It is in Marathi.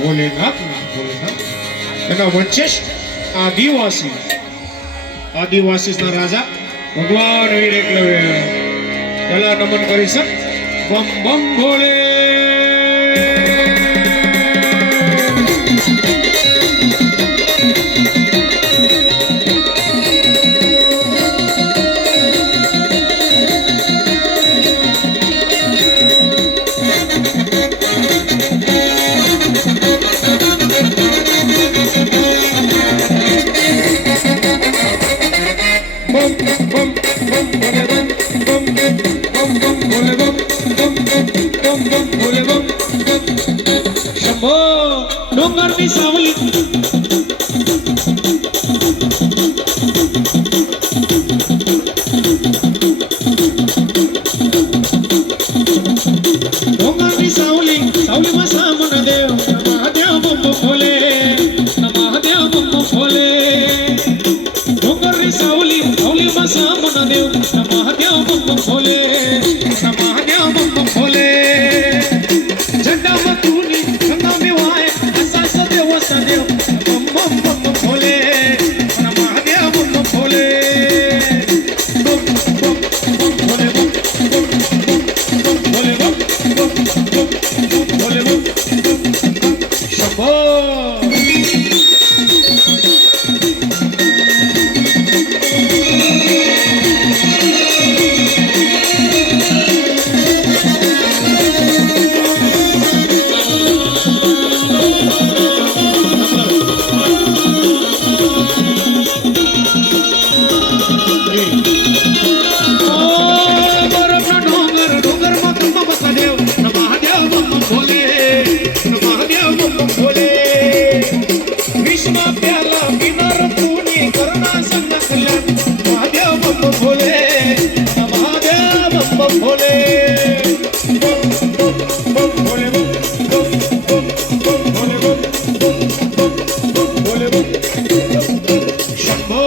ભોલેનાથ ભોલેનાથ એના વંશેશ આદિવાસી આદિવાસીના રાજા ભગવાન વીર એકલવ્ય પહેલા નમન કરી છે બમ બમ ભોલે डोंगर की सावली डोंगर की सावली सावली में सामन देव महादेव बम भोले महादेव बम भोले डोंगर की सावली सावली में सामन देव महादेव बम भोले महादेव बम भोले झंडा में तूनी गंगा में वाए ऐसा सदेव सदेव बम बम बम भोले महादेव बम भोले बम बम बम भोले बम बम बम भोले बम बम बम भोले बम शंभो